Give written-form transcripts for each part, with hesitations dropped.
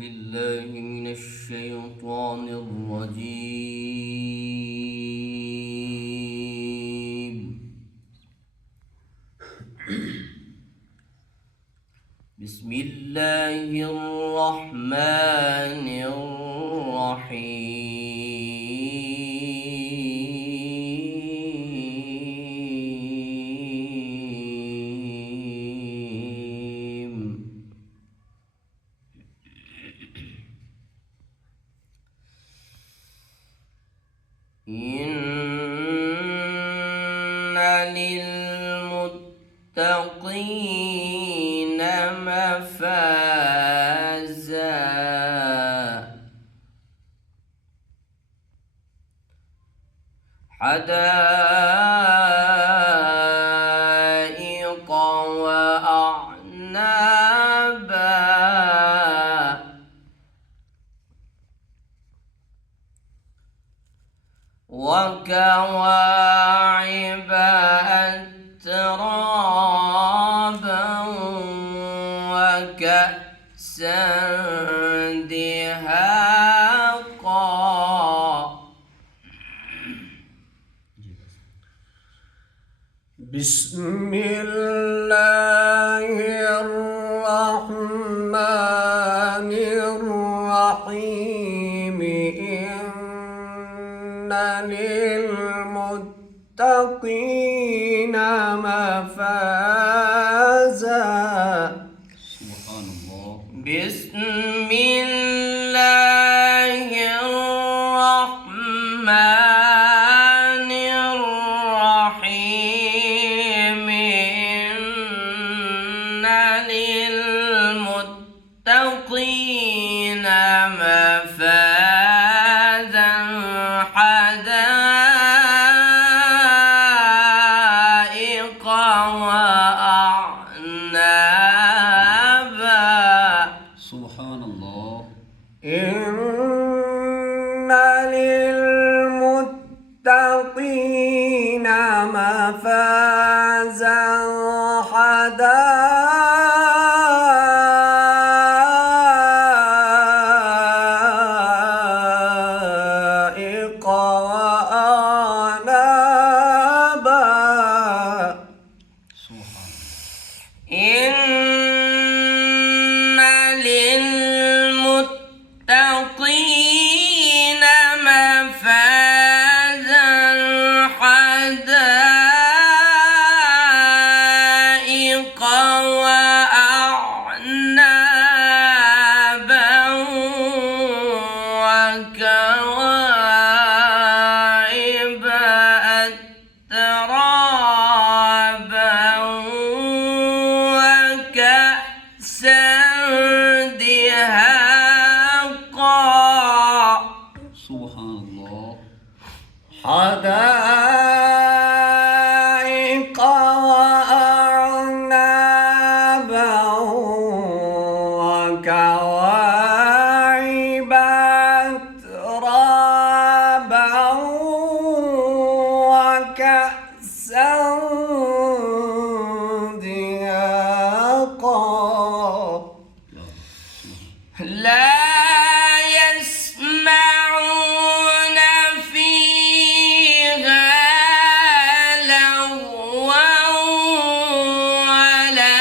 بالله من الشيطان الرجيم. بسم الله الرحمن الرحيم. إن للمتقين مفازا حدائق وأعنابا وكواعب أترابا وكأسا دهاقا. بسم الله الرحمن الرحيم. إن للمتقين مفازا. سبحان الله. بسم الله الرحمن الرحيم. إن للمتقين مفازا حدائق وأعنابا. سبحان الله. إن للمتقين مفازا حدائق وأعنابا. إن للمتقين مفازا حدائق وأعنابا وكواعب أترابا وكأسا دهاقا. سبحان الله. حدائق وأعنابا وكواعب أترابا وكأسا دهاقا. لا يسمعون فيها لغوا ولا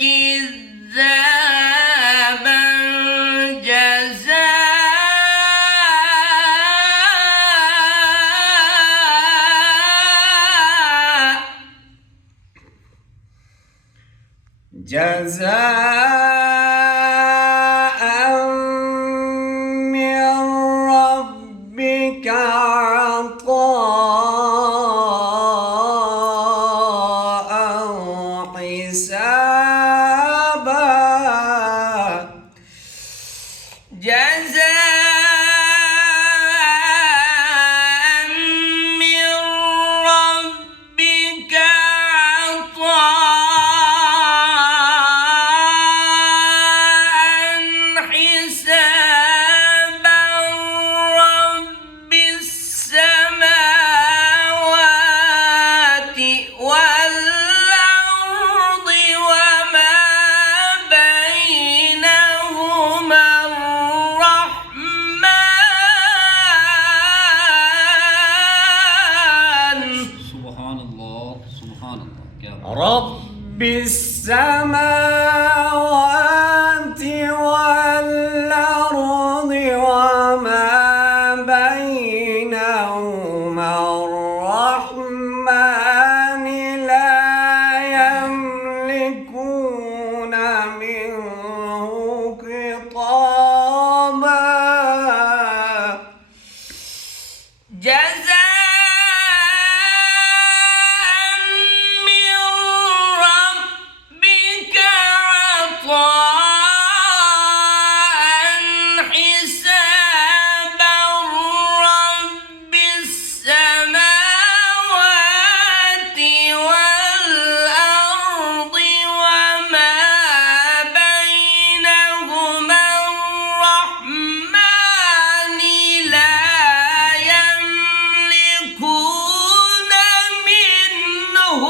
كذابا جزاء من ربك عطاء حسابا. جزاء من ربك عطاء حسابا. رب السماوات والأرض وما بينهما خطابا جزاء من ربك عطاء حسابا رب السماوات والأرض وما بينهما الرحمن لا يملكون منه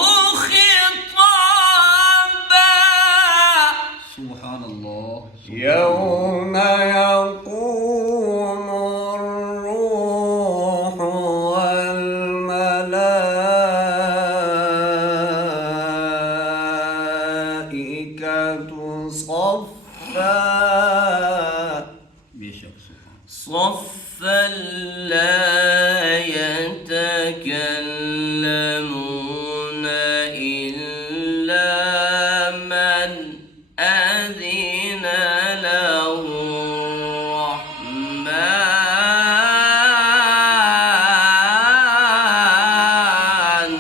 خطابا سبحان الله. يوم يقوم الروح والملائكة صفا بشك سبحان. صفا لا يتكلمون إلا من أذن له الرحمن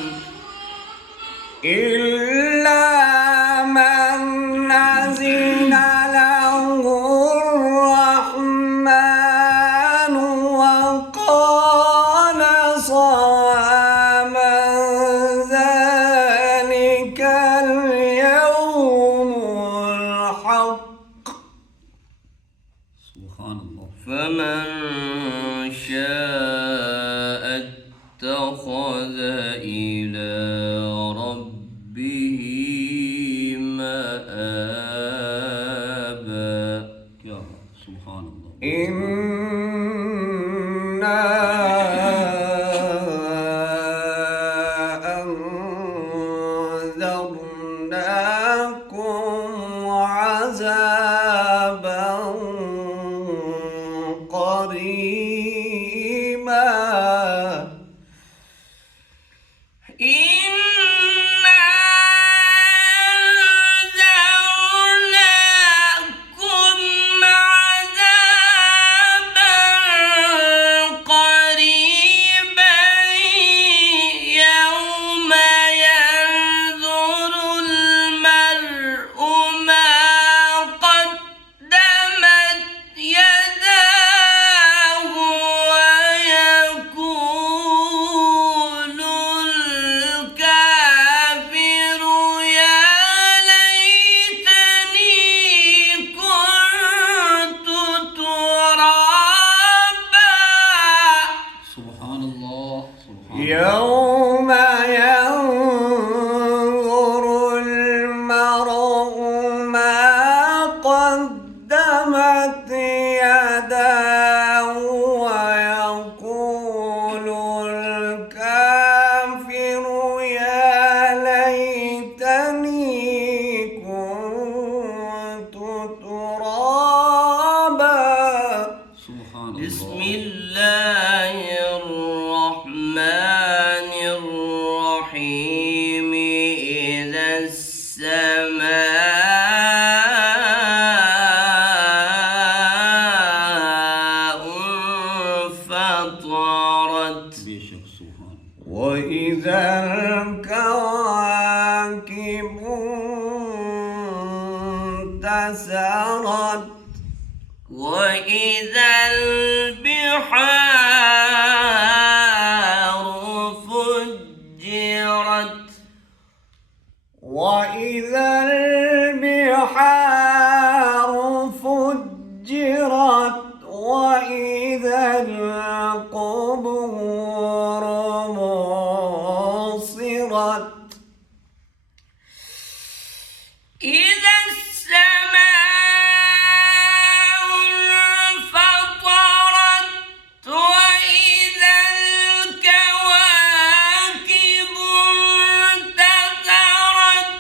إلا من أذن له الرحمن وقال صوابا ذلك اليوم الحق سبحان الله. فمن شاء اتخذ إلى ربه مآبا يا رب سبحان الله. إنا أنذرناكم عذابا قريبا إنا أنذرناكم عذابا قريبا يوم ينظر المرء ما قدمت يداه ويقول الكافر يا ليتني كنت ترابا سبحان الله. سبحان الله. يوم ينظر المرء ما قدمت يداه ويقول الكافر يا ليتني كنت ترابا سبحان بسم الله. الله الرحمن الرحيم إذا السماء انفطرت بشك سبحان. وإذا الكواكب انتثرت وإذا البحار فجرت وإذا البحار فجرت وإذا القبور بعصرت إذا السماء انفطرت وإذا الكواكب انتثرت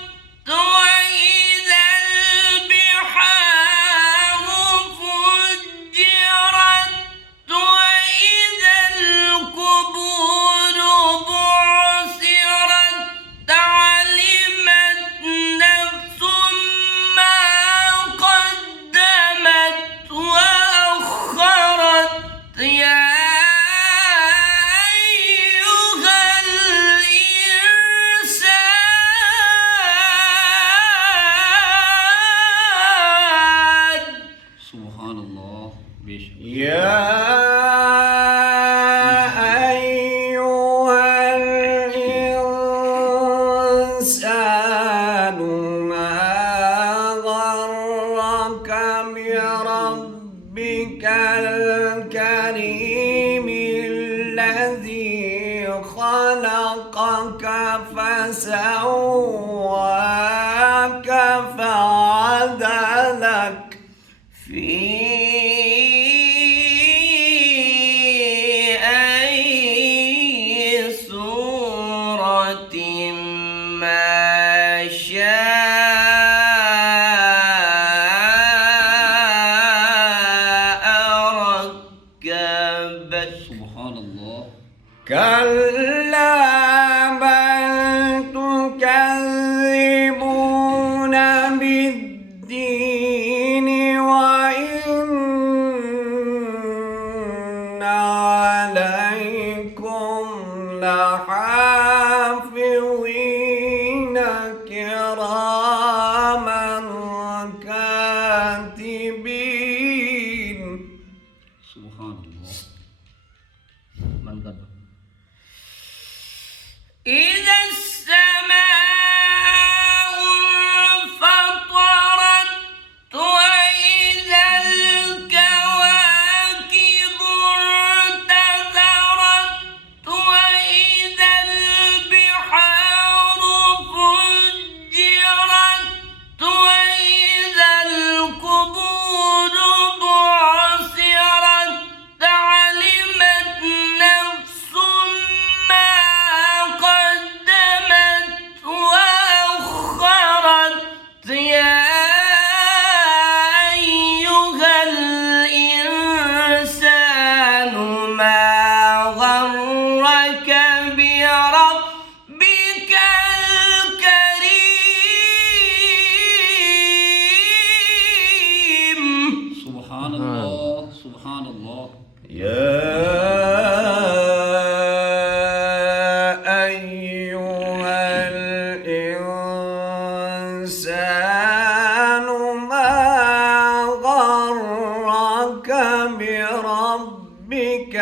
وإذا البحار فجرت وإذا سبحان الله بيشك يا أيها الإنسان ما غرك بربك الكريم الذي خلقك فسواك فعدلك في أي صورة ما شاء ركبك سبحان الله كلا بل تكذبون بالدين وإن عليكم لحافظين كراما كاتبين سبحان الله من قدر إذا السماء انفطرت وإذا الكواكب انتثرت وإذا البحار فجرت وإذا القبور بعثرت علمت نفس ما قدمت وأخرت يا أيها الإنسان ما غرك بربك الكريم سبحان الله سبحان الله يا أيها الإنسان ما غرك بربك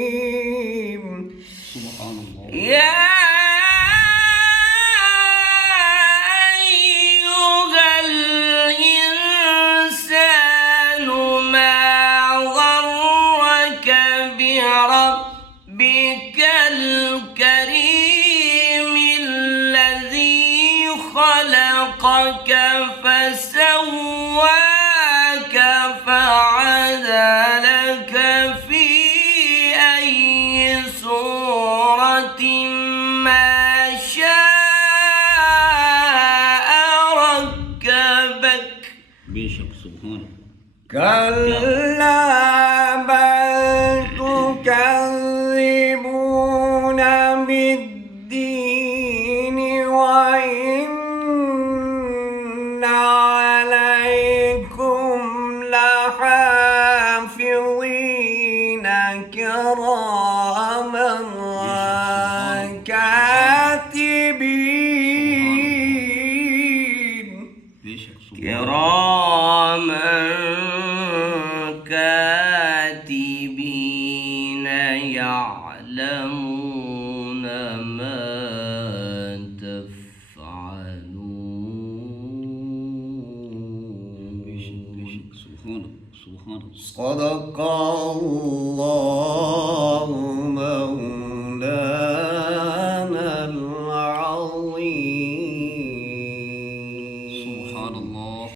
الكريم سبحان الله يا أيها الإنسان ما غرك بربك الكريم الذي خلقك فسواك فعدلك في أي صورة ما شاء ركبك بيشك سبحان كلا بل تكذبون بالدين وإن عليكم لحافظين كراما كاتبين بيشك سبحان كراما كاتبين يعلمون ما تفعلون بيشك سبحان سبحان صدق الله مولانا